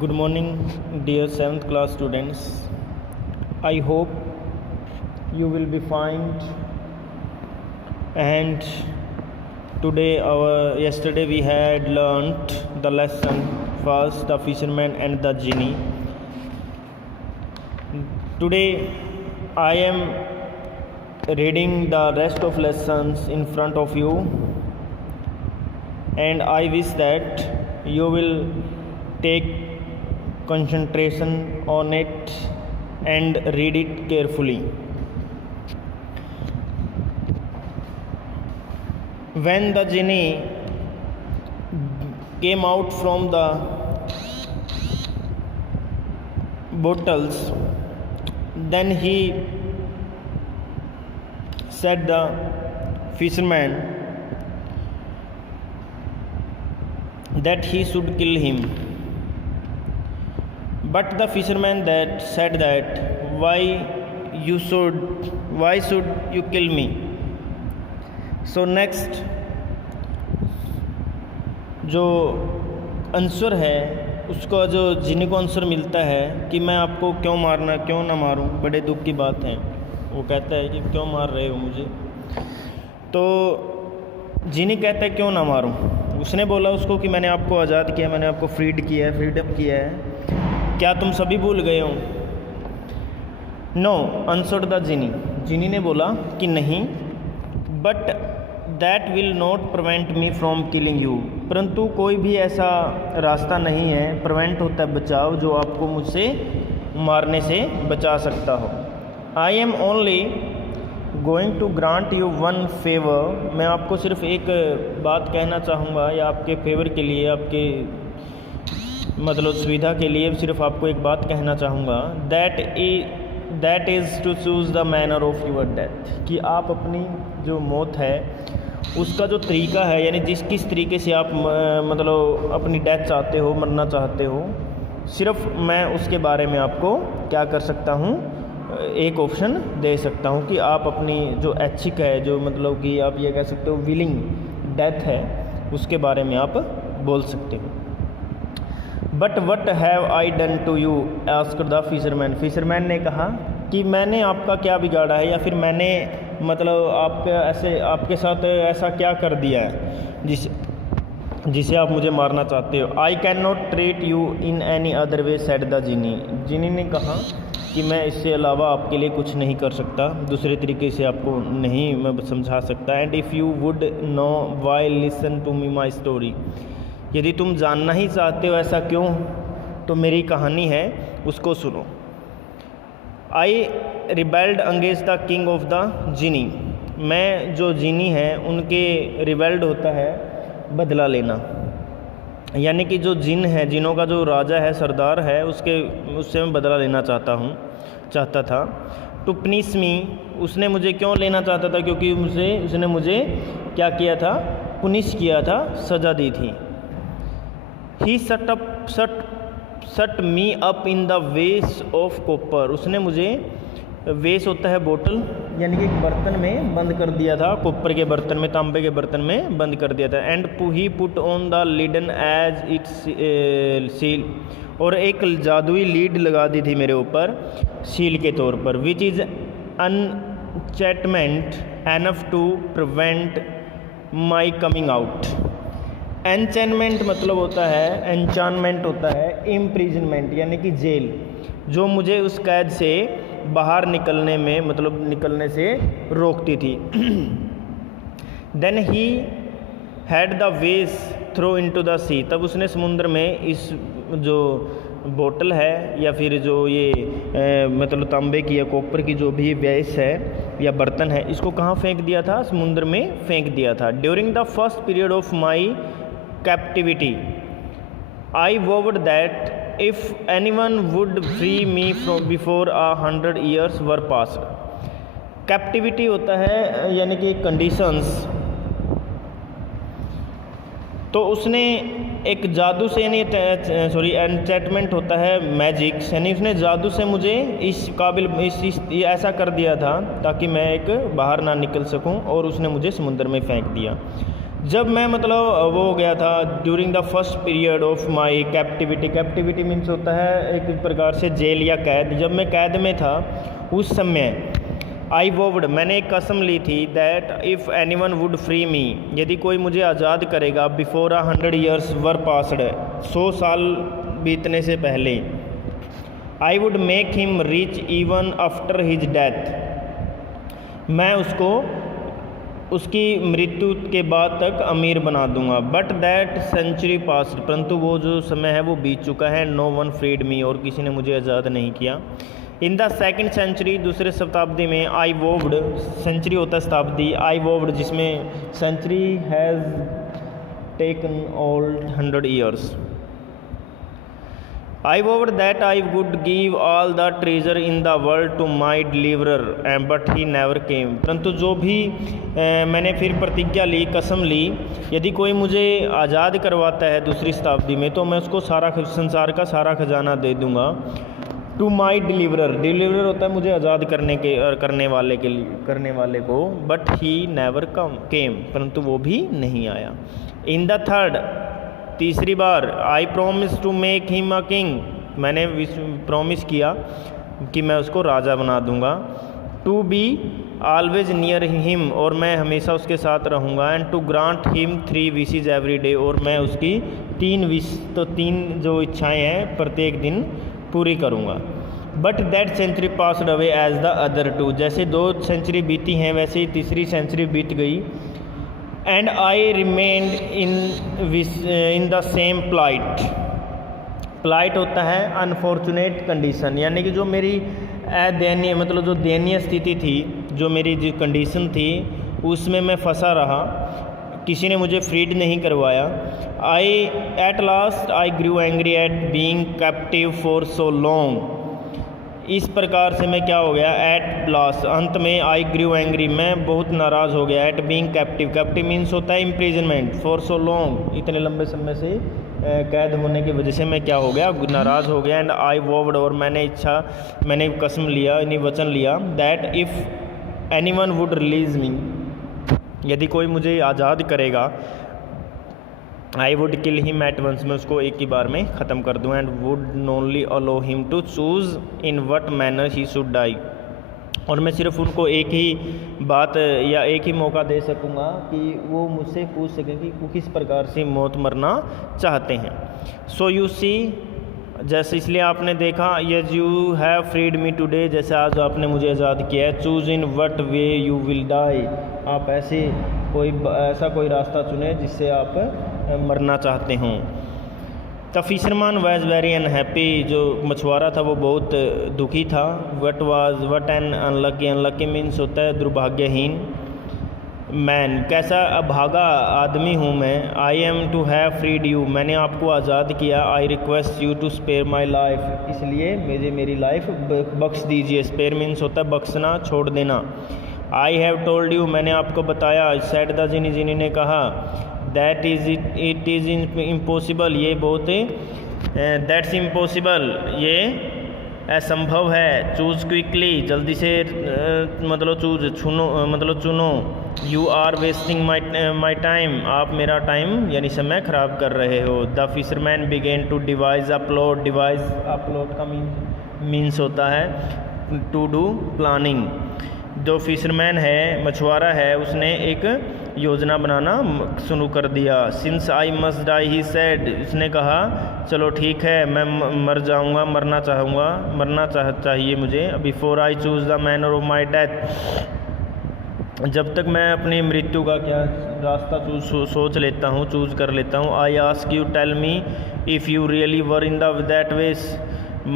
Good morning, dear 7th class students. I hope you will be fine. And yesterday we had learnt the lesson first, the fisherman and the genie. Today I am reading the rest of lessons in front of you, and I wish that you will take concentration on it and read it carefully. When the genie came out from the bottles, then he said the fisherman that he should kill him. But the fisherman that said that why should you kill me? So next जो answer है उसका जो जिनी को answer मिलता है कि मैं आपको क्यों ना मारूं, बड़े दुख की बात है। वो कहता है कि क्यों मार रहे हो मुझे? तो जिनी कहता है क्यों ना मारूं। उसने बोला उसको कि मैंने आपको आज़ाद किया, मैंने आपको फ्रीडम किया है, क्या तुम सभी भूल गए हो? नो आंसर्ड द जिनी ने बोला कि नहीं, but that will not prevent me from killing you. परंतु कोई भी ऐसा रास्ता नहीं है, प्रिवेंट होता है बचाव, जो आपको मुझसे मारने से बचा सकता हो। I am only going to grant you one favour. मैं आपको सिर्फ एक बात कहना चाहूँगा, या आपके फेवर के लिए, आपके मतलब सुविधा के लिए सिर्फ आपको एक बात कहना चाहूँगा, that is to choose the manner of your death. कि आप अपनी जो मौत है उसका जो तरीका है, यानी किस तरीके से आप मतलब अपनी डेथ चाहते हो, मरना चाहते हो, सिर्फ मैं उसके बारे में आपको क्या कर सकता हूँ, एक ऑप्शन दे सकता हूँ कि आप अपनी जो ऐच्छिक है, जो मतलब कि आप ये कह सकते हो विलिंग डेथ है, उसके बारे में आप बोल सकते हो। But what have I done to you asked the fisherman. Fisherman ने कहा कि मैंने आपका क्या बिगाड़ा है, या फिर मैंने मतलब आपके साथ ऐसा क्या कर दिया है जिसे आप मुझे मारना चाहते हो। आई can not treat you in any other way said the जिनी ने कहा कि मैं इससे अलावा आपके लिए कुछ नहीं कर सकता, दूसरे तरीके से आपको नहीं मैं समझा सकता। And if you would know why listen to me my story. यदि तुम जानना ही चाहते हो ऐसा क्यों, तो मेरी कहानी है उसको सुनो। I rebelled against the king of the genie. मैं जो जिनी है उनके रिबेल्ड होता है बदला लेना, यानी कि जो जिन है, जिनों का जो राजा है, सरदार है, उससे मैं बदला लेना चाहता था। टू पनिश मी, उसने मुझे क्यों लेना चाहता था? क्योंकि उसने मुझे क्या किया था? पुनिश किया था, सज़ा दी थी। ही सट मी अप इन द वेस ऑफ कॉपर। उसने मुझे, वेस होता है बोतल, यानी कि एक बर्तन में बंद कर दिया था, कॉपर के बर्तन में, तांबे के बर्तन में बंद कर दिया था। And he put on the leaden as its seal, और एक जादुई लीड लगा दी थी मेरे ऊपर सील के तौर पर। Which is enchantment enough to prevent my coming out. Enchantment मतलब होता है, एनचानमेंट होता है इम्प्रिजनमेंट, यानी कि जेल, जो मुझे उस कैद से बाहर निकलने से रोकती थी। देन ही हैड द वेस थ्रो इनटू द सी। तब उसने समुद्र में इस जो बोतल है, या फिर जो ये मतलब तांबे की या कॉपर की जो भी वेस है या बर्तन है, इसको कहाँ फेंक दिया था? समुद्र में फेंक दिया था। During the first period of my captivity I vowed that if anyone would free me from before 100 years were passed। Captivity होता है यानी कि कंडीशंस। तो उसने एक जादू से, यानी एनचैंटमेंट होता है मैजिक, यानी उसने जादू से मुझे इस काबिल ऐसा कर दिया था ताकि मैं एक बाहर ना निकल सकूं, और उसने मुझे समुद्र में फेंक दिया। जब मैं मतलब वो हो गया था during the first period of my captivity, captivity means होता है एक प्रकार से जेल या कैद, जब मैं कैद में था उस समय आई वोवड, मैंने एक कसम ली थी that if any one would free me, यदि कोई मुझे आज़ाद करेगा बिफोर 100 ईयर्स वर पास्ड, 100 साल बीतने से पहले, I would make him rich even after his death, मैं उसको उसकी मृत्यु के बाद तक अमीर बना दूंगा। बट दैट सेंचुरी पास्ट, परंतु वो जो समय है वो बीत चुका है। नो वन फ्रीड मी, और किसी ने मुझे आज़ाद नहीं किया। इन द सेकेंड सेंचुरी, दूसरे शताब्दी में, आई वोव्ड, सेंचुरी होता है शताब्दी, आई वोव्ड जिसमें century has taken all 100 years, I vowed that I would give all the treasure in the world to my deliverer but he never came, परंतु जो भी मैंने फिर प्रतिज्ञा ली, कसम ली, यदि कोई मुझे आज़ाद करवाता है दूसरी शताब्दी में तो मैं उसको सारा संसार का सारा खजाना दे दूंगा। टू माई डिलीवरर, डिलीवरर होता है मुझे आज़ाद करने वाले को, बट ही नेवर केम, परंतु वो भी नहीं आया। इन द थर्ड, तीसरी बार, I promise to make him a king, मैंने प्रॉमिस किया कि मैं उसको राजा बना दूंगा। To be always near him, और मैं हमेशा उसके साथ रहूँगा। And to grant him 3 wishes every day, और मैं उसकी 3 विश, तो 3 जो इच्छाएं हैं प्रत्येक दिन पूरी करूँगा। But that century passed away as the other 2, जैसे 2 सेंचुरी बीती हैं वैसे ही तीसरी सेंचुरी बीत गई। And I remained in the same plight, plight होता है अनफॉर्चुनेट कंडीशन, यानी कि जो मेरी अदयनीय, मतलब जो दयनीय स्थिति थी, जो मेरी जो कंडीशन थी उसमें मैं फंसा रहा, किसी ने मुझे फ्रीड नहीं करवाया। I at last I grew angry at being captive for so long, इस प्रकार से मैं क्या हो गया, एट लास्ट, अंत में, आई ग्रू एंग्री, मैं बहुत नाराज़ हो गया, eight being captive, captive means होता है इम्प्रिजनमेंट, फॉर सो लॉन्ग, इतने लंबे समय से कैद होने की वजह से मैं क्या हो गया, नाराज़ हो गया। एंड आई वोव्ड, और मैंने कसम लिया, यानी वचन लिया, that if any one would release me, यदि कोई मुझे आज़ाद करेगा, I would kill him at once, मैं उसको एक ही बार में ख़त्म कर दूँ। And would only allow him to choose in what manner he should die, और मैं सिर्फ उनको एक ही बात या एक ही मौका दे सकूँगा कि वो मुझसे पूछ सकें कि वो किस प्रकार से मौत मरना चाहते हैं। सो यू सी, जैसे इसलिए आपने देखा, yes you have freed me today, जैसे आज आपने मुझे आज़ाद किया है। Choose in what way you will die, आप ऐसा कोई रास्ता चुने जिससे आप मरना चाहते हों। The fisherman was very unhappy, जो मछुआरा था वो बहुत दुखी था। What an unlucky, unlucky means होता है दुर्भाग्यहीन। मैन, कैसा अभागा आदमी हूँ मैं। I am to have freed you, मैंने आपको आज़ाद किया। I request you to spare my life, इसलिए मेरी लाइफ बख्श दीजिए। स्पेयर मीन्स होता है बख्शना, छोड़ देना। आई हैव टोल्ड यू, मैंने आपको बताया। सेड द जिनी, जिनी ने कहा। दैट इट इज़ इम्पॉसिबल, ये बहुत दैट्स इम्पॉसिबल, ये असंभव है। चूज़ क्विकली, जल्दी से मतलब चुनो। You are wasting my time, आप मेरा टाइम यानी समय ख़राब कर रहे हो। The fisherman began to devise a plot, devise a plot का मीन्स होता है टू डू प्लानिंग। जो फिशरमैन है, मछुआरा है, उसने एक योजना बनाना शुरू कर दिया। Since I must die he said, उसने कहा चलो ठीक है मैं मर जाऊंगा, मरना चाहिए मुझे। Before I choose the manner of my death, जब तक मैं अपनी मृत्यु का क्या रास्ता सोच लेता हूँ, चूज़ कर लेता हूँ। I ask you tell me if you really were in the that vase,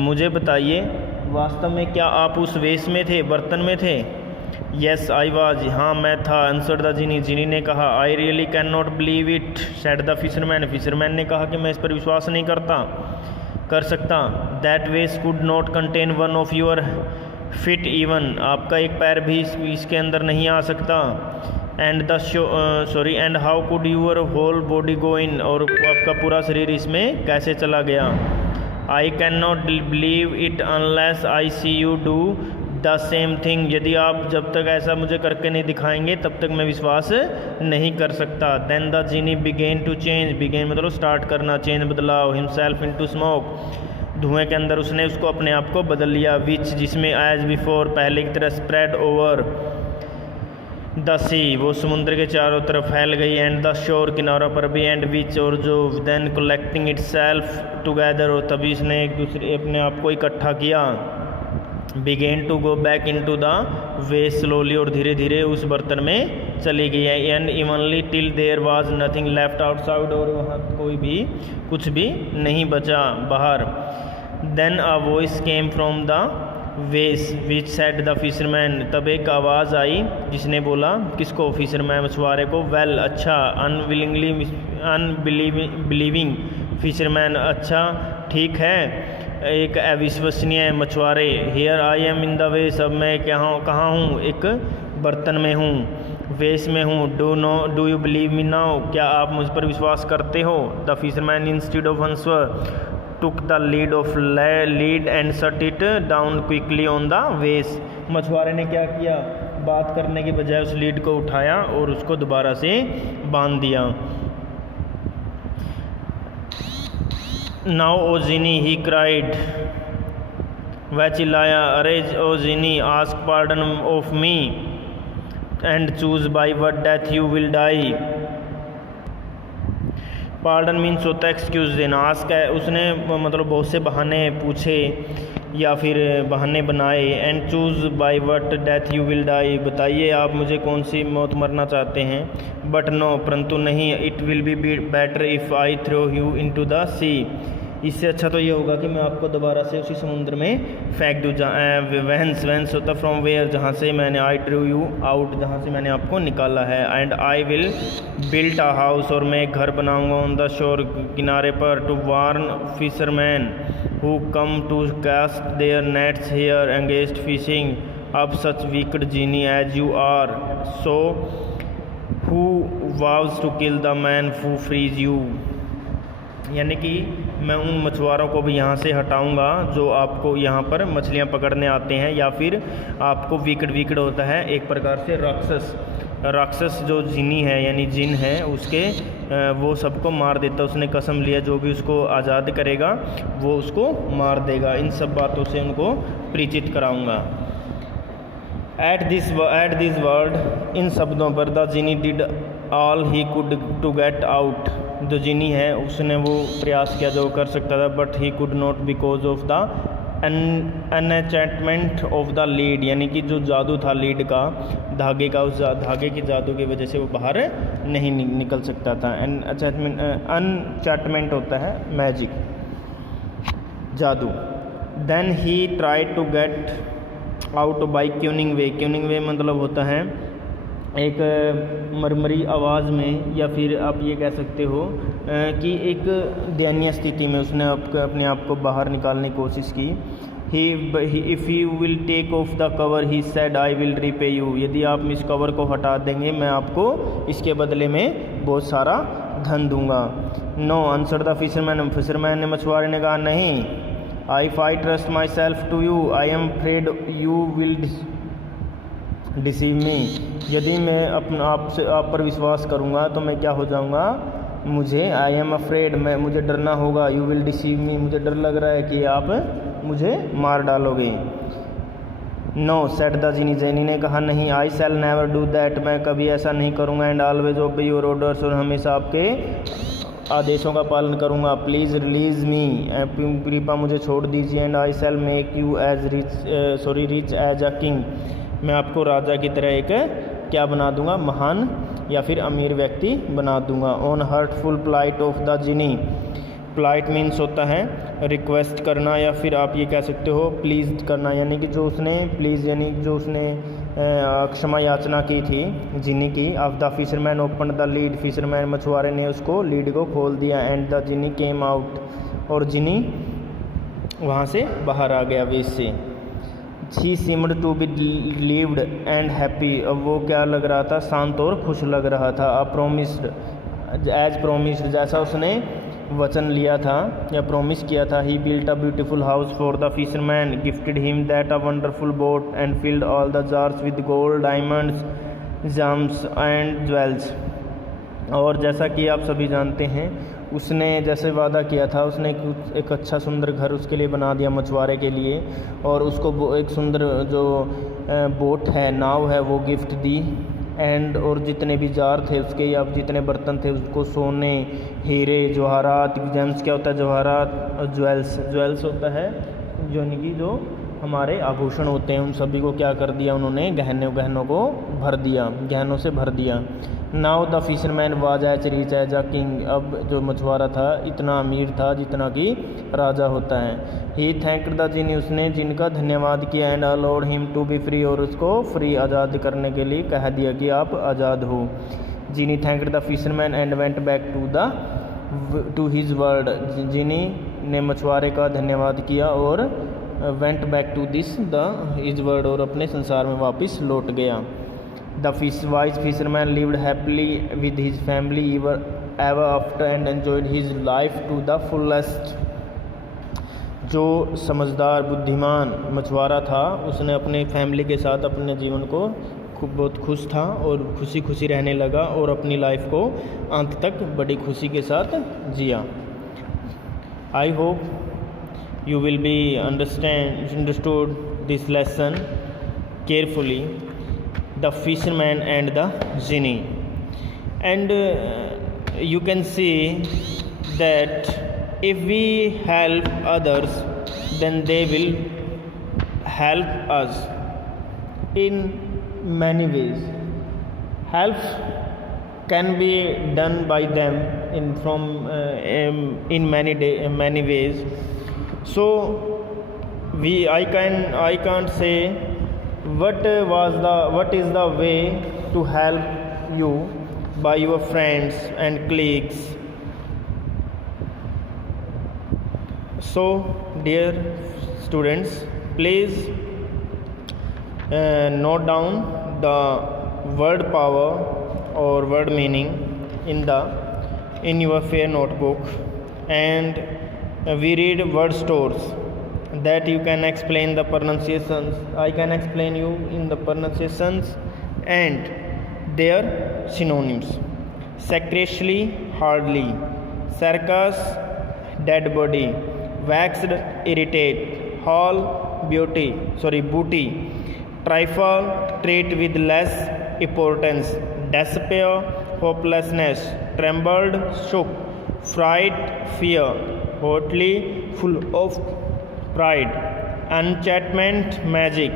मुझे बताइए वास्तव में क्या आप उस वेश में थे, बर्तन में थे। येस आई वाज, हाँ मैं था। आंसर द जिनी, जिनी ने कहा। I really can not believe it, said the fisherman, fisherman ने कहा कि मैं इस पर विश्वास नहीं कर सकता। That vase could not contain one of your feet even, आपका एक पैर भी इसके अंदर नहीं आ सकता। And how could your whole body go in, और आपका पूरा शरीर इसमें कैसे चला गया। I can not believe it unless I see you do the same thing, यदि आप जब तक ऐसा मुझे करके नहीं दिखाएंगे तब तक मैं विश्वास नहीं कर सकता। Then the genie began to change, began मतलब स्टार्ट करना, चेंज बदलाव, हिमसेल्फ इनटू स्मोक, धुएं के अंदर उसने उसको अपने आप को बदल लिया, विच जिसमें एज बिफोर पहले की तरह स्प्रेड ओवर द सी वो समुद्र के चारों तरफ फैल गई, एंड द शोर किनारों पर भी, एंड विच और जो, then collecting itself together और तभी इसने एक दूसरे अपने आप को इकट्ठा किया, began to go back into the way slowly और धीरे धीरे उस बर्तन में चली गई है, and evenly till there was nothing left outside और वहाँ कोई भी कुछ भी नहीं बचा बाहर। Then a voice came from the vase which said the fisherman, तब एक आवाज़ आई जिसने बोला, किसको, फिशरमैन मछुआरे को, वेल अच्छा, अनविलिंगली अनबिलीविंग फिशरमैन अच्छा ठीक है, एक अविश्वसनीय मछुआरे, here I am in the वेस, अब मैं कहाँ हूँ, एक बर्तन में हूँ, वेस में हूँ, do you believe me now, क्या आप मुझ पर विश्वास करते हो। The fisherman instead of answer took the lead and set it down quickly on the waist, मछुआरे ने क्या किया, बात करने के बजाय उस लीड को उठाया और उसको दोबारा से बांध दिया। Now O Ginny, he cried, वह चिल्लाया, अरे ओ जिनी, ask pardon of me and choose by what death you will die। Pardon means होता है एक्सक्यूज़ देना, आस्क है उसने मतलब बहुत से बहाने पूछे या फिर बहाने बनाए, and choose by what death you will die, बताइए आप मुझे कौन सी मौत मरना चाहते हैं। बट नो, परंतु नहीं, it will be better if I throw you into the sea, इससे अच्छा तो ये होगा कि मैं आपको दोबारा से उसी समुद्र में फेंक दूँ। वेंस होता फ्रॉम वेयर, जहाँ से मैंने, आई ड्रू यू आउट, जहाँ से मैंने आपको निकाला है, and I will built a house, और मैं एक घर बनाऊँगा ऑन द शोर किनारे पर, to warn fisherman who come to cast their nets here against fishing of such wicked genie as you are, so who vows to kill the man who frees you, यानी कि मैं उन मछुआरों को भी यहाँ से हटाऊंगा जो आपको यहाँ पर मछलियाँ पकड़ने आते हैं, या फिर आपको विकेड होता है एक प्रकार से राक्षस जो जिनी है यानी जिन है उसके, वो सबको मार देता, उसने कसम लिया जो भी उसको आज़ाद करेगा वो उसको मार देगा। इन सब बातों से उनको परिचित कराऊंगा। एट दिस वर्ड, इन शब्दों पर, the genie did all he could to get out, जो जिनी है उसने वो प्रयास किया जो कर सकता था, but he could not because of the enchantment of the lead, यानी कि जो जादू था लीड का, धागे का, उस धागे के जादू की वजह से वो बाहर नहीं निकल सकता था। एनचैंटमेंट होता है मैजिक, जादू। Then he tried to get out by cunning way मतलब होता है एक मरमरी आवाज़ में, या फिर आप ये कह सकते हो कि एक दयनीय स्थिति में उसने अपने आप को बाहर निकालने की कोशिश की। If you will take off the cover he said I will repay you, यदि आप इस कवर को हटा देंगे मैं आपको इसके बदले में बहुत सारा धन दूंगा। नो आंसर द फिशरमैन ने मछुआरे ने कहा, नहीं, I trust myself to you I am afraid you will deceive me, यदि मैं अपना आप पर विश्वास करूंगा तो मैं क्या हो जाऊंगा, मुझे, आई एम अफ्रेड, मुझे डरना होगा, यू विल डिसीव मी, मुझे डर लग रहा है कि आप मुझे मार डालोगे। नो सेड द जिनी ने कहा, नहीं, आई शैल नेवर डू दैट, मैं कभी ऐसा नहीं करूँगा, एंड ऑलवेज ओबे योर ऑर्डर्स, और हमेशा आपके आदेशों का पालन करूँगा। प्लीज़ रिलीज़ मी, कृपा मुझे छोड़ दीजिए, and I shall make you rich as a king, मैं आपको राजा की तरह एक क्या बना दूंगा, महान या फिर अमीर व्यक्ति बना दूंगा। On hurtful plight of the genie, plight means होता है रिक्वेस्ट करना, या फिर आप ये कह सकते हो प्लीज़ करना, यानी कि जो उसने प्लीज़ यानी जो उसने क्षमा याचना की थी जिनी की। Of the fisherman open the lid, fisherman मछुआरे ने उसको लीड को खोल दिया, and the genie came out, और जिनी वहाँ से बाहर आ गया वेस से। She seemed to be relieved and happy, अब वो क्या लग रहा था, शांत और खुश लग रहा था। प्रोमिस्ड एज प्रोमिस्ड, जैसा उसने वचन लिया था या प्रॉमिस किया था। He built a beautiful house for the fisherman, gifted him that a wonderful boat and filled all the jars with gold, diamonds, gems and jewels. और जैसा कि आप सभी जानते हैं, उसने जैसे वादा किया था, उसने एक अच्छा सुंदर घर उसके लिए बना दिया मछुआरे के लिए, और उसको एक सुंदर जो बोट है, नाव है, वो गिफ्ट दी। एंड और जितने भी जार थे उसके या जितने बर्तन थे उसको सोने, हीरे, जवाहरात, जेम्स क्या होता है जवाहरात, और ज्वेल्स होता है यानी कि जो हमारे आभूषण होते हैं, उन सभी को क्या कर दिया उन्होंने, गहनों को भर दिया, गहनों से भर दिया। Now the fisherman was as rich as a king, अब जो मछुआरा था इतना अमीर था जितना कि राजा होता है। ही थैंक्ड द जिनी, उसने जिन का धन्यवाद किया। And allowed him to be free, और उसको फ्री आज़ाद करने के लिए कह दिया कि आप आज़ाद हो। Genie thanked the fisherman and went back to his world, genie ने मछुआरे का धन्यवाद किया और went back to his world, और अपने संसार में वापस लौट गया। The wise fisherman lived happily with his family ever after and enjoyed his life to the fullest. जो समझदार बुद्धिमान मछुआरा था, उसने अपने फैमिली के साथ अपने जीवन को खूब बहुत खुश था और खुशी खुशी रहने लगा और अपनी लाइफ को अंत तक बड़ी खुशी के साथ जिया। I hope you will be understood this lesson carefully, the fisherman and the genie. And you can see that if we help others, then they will help us in many ways. Help can be done by them in many ways. So I can't say what is the way to help you by your friends and colleagues. So dear students, please note down the word power or word meaning in your fair notebook, and we read word stores that you can explain the pronunciations. I can explain you in the pronunciations and their synonyms. Sacracially, hardly. Circus, dead body. Waxed, irritate. Hall, booty. Trifle, treat with less importance. Despair, hopelessness. Trembled, shook. Fright, fear. Hotly, full of pride. Enchantment, magic.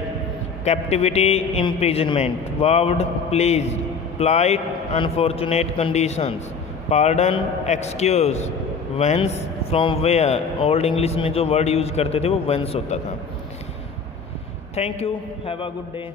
Captivity, imprisonment. Vowed, pleased. Plight, unfortunate conditions. Pardon, excuse. Whence, from where. Old English में जो word use करते थे वो whence होता था। Thank you, have a good day.